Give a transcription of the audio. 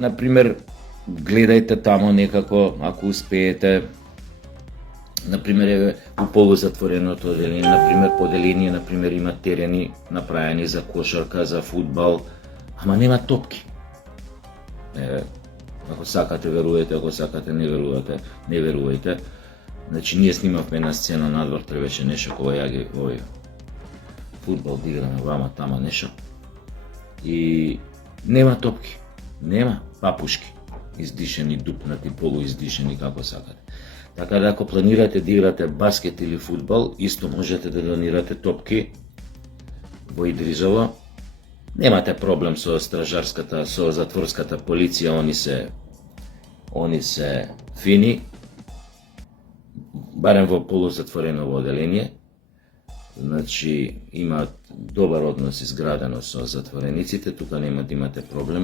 Например, гледајте тамо некако, ако успеете, например, у полузатвореното оделение, например, поделение, например, има терени направени за кошарка, за фудбал, ама нема топки. Ако сакате верувате, ако сакате не верувате, не верувајте. Значи, ние снимавме една сцена надвор, требаше нешто кога ја ги овој фудбал да играме вама тама нешто. И нема топки, нема папушки, издишени, дупнати, полуиздишени, како сакате. Така да ако планирате да играте баскет или фудбал, исто можете да донирате топки во Идризово. Немате проблем со стражарската, со затворската полиција, они се фини, барем во полузатворено оделение. Значи, имаат добар однос изградено со затворениците, тука нема да имате проблем.